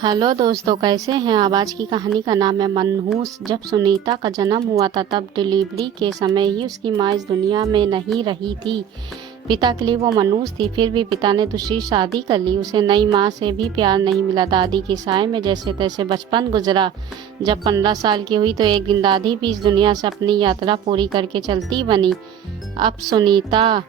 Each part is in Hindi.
हेलो दोस्तों, कैसे हैं आप। आज की कहानी का नाम है मनहूस। जब सुनीता का जन्म हुआ था तब डिलीवरी के समय ही उसकी माँ इस दुनिया में नहीं रही थी। पिता के लिए वो मनहूस थी, फिर भी पिता ने दूसरी शादी कर ली। उसे नई माँ से भी प्यार नहीं मिला। दादी के साय में जैसे तैसे बचपन गुजरा। जब 15 साल की हुई तो एक दिन दादी भी इस दुनिया से अपनी यात्रा पूरी करके चलती बनी। अब सुनीता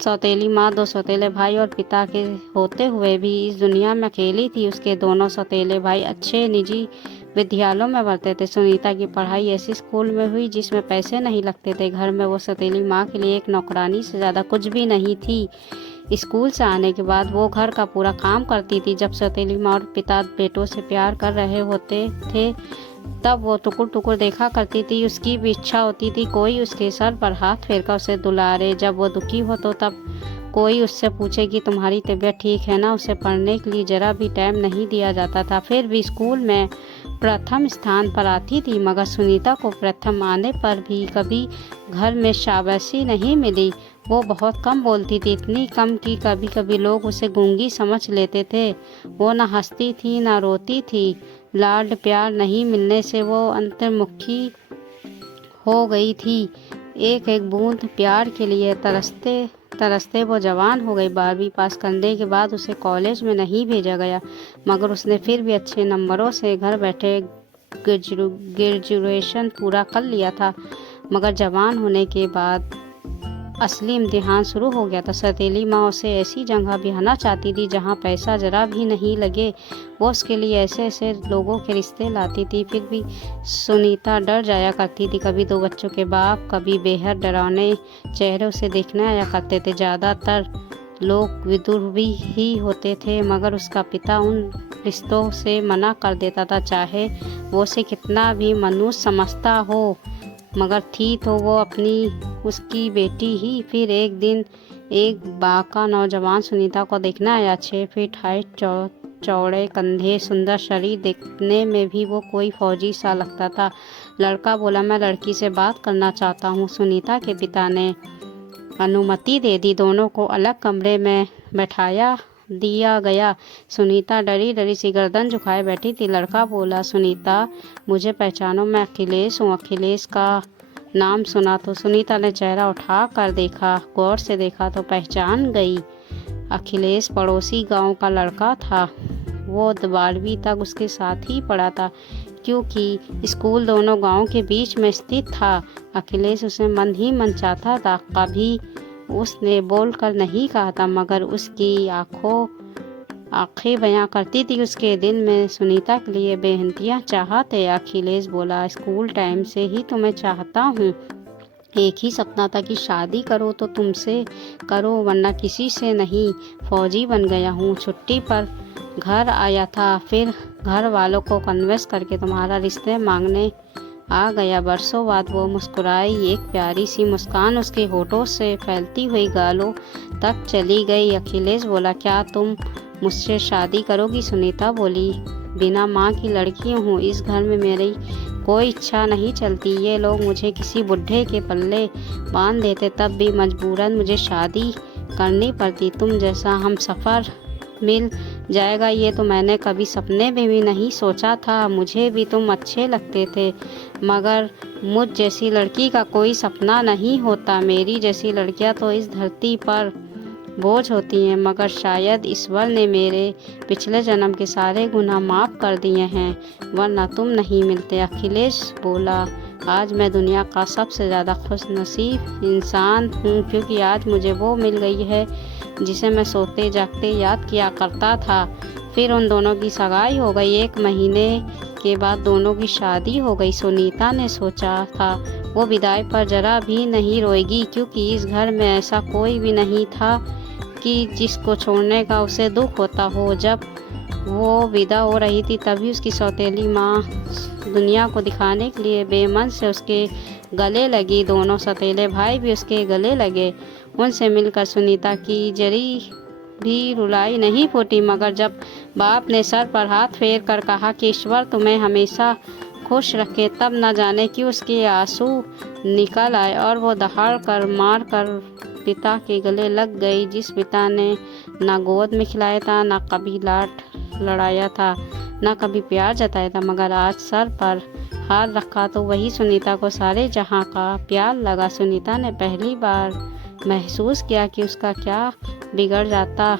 सौतेली माँ, 2 सौतेले भाई और पिता के होते हुए भी इस दुनिया में अकेली थी। उसके दोनों सौतेले भाई अच्छे निजी विद्यालयों में पढ़ते थे। सुनीता की पढ़ाई ऐसी स्कूल में हुई जिसमें पैसे नहीं लगते थे। घर में वो सौतेली माँ के लिए एक नौकरानी से ज़्यादा कुछ भी नहीं थी। स्कूल से आने के बाद वो घर का पूरा काम करती थी। जब सौतेली माँ और पिता बेटों से प्यार कर रहे होते थे तब वो टुकुर टुकुर देखा करती थी। उसकी भी इच्छा होती थी कोई उसके सर पर हाथ फेरकर उसे दुलारे। जब वो दुखी हो तो तब कोई उससे पूछे कि तुम्हारी तबीयत ठीक है ना। उसे पढ़ने के लिए जरा भी टाइम नहीं दिया जाता था। फिर भी स्कूल में प्रथम स्थान पर आती थी, मगर सुनीता को प्रथम आने पर भी कभी घर में शाबाशी नहीं मिली। वो बहुत कम बोलती थी, इतनी कम कि कभी कभी लोग उसे गूंगी समझ लेते थे। वो न हंसती थी न रोती थी। लाड प्यार नहीं मिलने से वो अंतर्मुखी हो गई थी। एक एक बूंद प्यार के लिए तरसते तरसते वो जवान हो गई। 12वीं पास करने के बाद उसे कॉलेज में नहीं भेजा गया, मगर उसने फिर भी अच्छे नंबरों से घर बैठे ग्रेजुएशन पूरा कर लिया था। मगर जवान होने के बाद असली इम्तिहान शुरू हो गया था। सौतेली माँ उसे ऐसी जगह ब्याहना चाहती थी जहाँ पैसा जरा भी नहीं लगे। वो उसके लिए ऐसे ऐसे लोगों के रिश्ते लाती थी, फिर भी सुनीता डर जाया करती थी। कभी 2 बच्चों के बाप, कभी बेहद डरावने चेहरे उसे देखने आया करते थे। ज़्यादातर लोग विदुरभी ही होते थे, मगर उसका पिता उन रिश्तों से मना कर देता था, चाहे वो उसे कितना भी मनुष्य समझता हो। मगर थी तो वो अपनी उसकी बेटी ही। फिर एक दिन एक बाका नौजवान सुनीता को देखना आया। 6 फीट हाइट, चौड़े कंधे, सुंदर शरीर, देखने में भी वो कोई फौजी सा लगता था। लड़का बोला, मैं लड़की से बात करना चाहता हूँ। सुनीता के पिता ने अनुमति दे दी। दोनों को अलग कमरे में बैठाया दिया गया। सुनीता डरी डरी सी गर्दन झुकाए बैठी थी। लड़का बोला, सुनीता मुझे पहचानो, मैं अखिलेश हूँ। अखिलेश का नाम सुना तो सुनीता ने चेहरा उठा कर देखा, गौर से देखा तो पहचान गई। अखिलेश पड़ोसी गांव का लड़का था। वो 12वीं तक उसके साथ ही पढ़ा था, क्योंकि स्कूल दोनों गांव के बीच में स्थित था। अखिलेश उसे मन ही मन चाहता था। कभी उसने बोलकर नहीं कहा था, मगर उसकी आंखें बयां करती थी उसके दिल में सुनीता के लिए बेहंतिया चाहत है। अखिलेश बोला, स्कूल टाइम से ही तुम्हें चाहता हूँ। एक ही सपना था कि शादी करो तो तुमसे करो, वरना किसी से नहीं। फौजी बन गया हूँ, छुट्टी पर घर आया था, फिर घर वालों को कन्विंस करके तुम्हारा रिश्ते मांगने आ गया। बरसों बाद वो मुस्कुराई। एक प्यारी सी मुस्कान उसके होठों से फैलती हुई गालों तक चली गई। अखिलेश बोला, क्या तुम मुझसे शादी करोगी? सुनीता बोली, बिना माँ की लड़की हूँ, इस घर में मेरी कोई इच्छा नहीं चलती। ये लोग मुझे किसी बुढ़े के पल्ले बांध देते, तब भी मजबूरन मुझे शादी करनी पड़ती। तुम जैसा हम सफ़र मिल जाएगा ये तो मैंने कभी सपने में भी नहीं सोचा था। मुझे भी तुम अच्छे लगते थे, मगर मुझ जैसी लड़की का कोई सपना नहीं होता। मेरी जैसी लड़कियां तो इस धरती पर बोझ होती हैं, मगर शायद ईश्वर ने मेरे पिछले जन्म के सारे गुनाह माफ़ कर दिए हैं, वरना तुम नहीं मिलते। अखिलेश बोला, आज मैं दुनिया का सबसे ज़्यादा खुशनसीब इंसान हूँ, क्योंकि आज मुझे वो मिल गई है जिसे मैं सोते जागते याद किया करता था। फिर उन दोनों की सगाई हो गई। 1 महीने के बाद दोनों की शादी हो गई। सुनीता ने सोचा था वो विदाई पर जरा भी नहीं रोएगी, क्योंकि इस घर में ऐसा कोई भी नहीं था कि जिसको छोड़ने का उसे दुख होता हो। जब वो विदा हो रही थी तभी उसकी सौतेली माँ दुनिया को दिखाने के लिए बेमन से उसके गले लगी। दोनों सौतेले भाई भी उसके गले लगे। उनसे मिलकर सुनीता की जरी भी रुलाई नहीं फूटी, मगर जब बाप ने सर पर हाथ फेर कर कहा कि ईश्वर तुम्हें हमेशा खुश रखे, तब न जाने कि उसके आंसू निकल आए और वो दहाड़ कर मार कर पिता के गले लग गई, जिस पिता ने ना गोद में खिलाया था, ना कभी लाड लड़ाया था। ना कभी प्यार जताया था, मगर आज सर पर हाथ रखा तो वही सुनीता को सारे जहां का प्यार लगा। सुनीता ने पहली बार महसूस किया कि उसका क्या बिगड़ जाता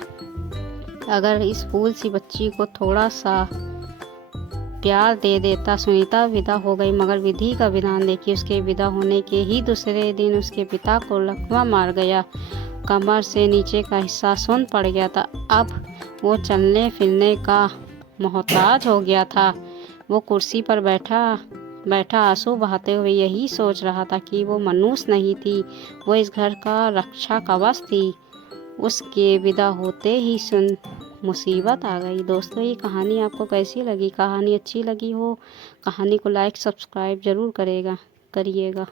अगर इस फूल सी बच्ची को थोड़ा सा प्यार दे देता। सुनीता विदा हो गई, मगर विधि का विधान देखी। उसके विदा होने के ही दूसरे दिन उसके पिता को लकवा मार गया। कमर से नीचे का हिस्सा सुन्न पड़ गया था। अब वो चलने फिरने का मोहताज हो गया था। वो कुर्सी पर बैठा आंसू बहाते हुए यही सोच रहा था कि वो मनुष्य नहीं थी, वो इस घर का रक्षा कवच थी। उसके विदा होते ही मुसीबत आ गई। दोस्तों, ये कहानी आपको कैसी लगी? कहानी अच्छी लगी हो कहानी को लाइक सब्सक्राइब ज़रूर करिएगा।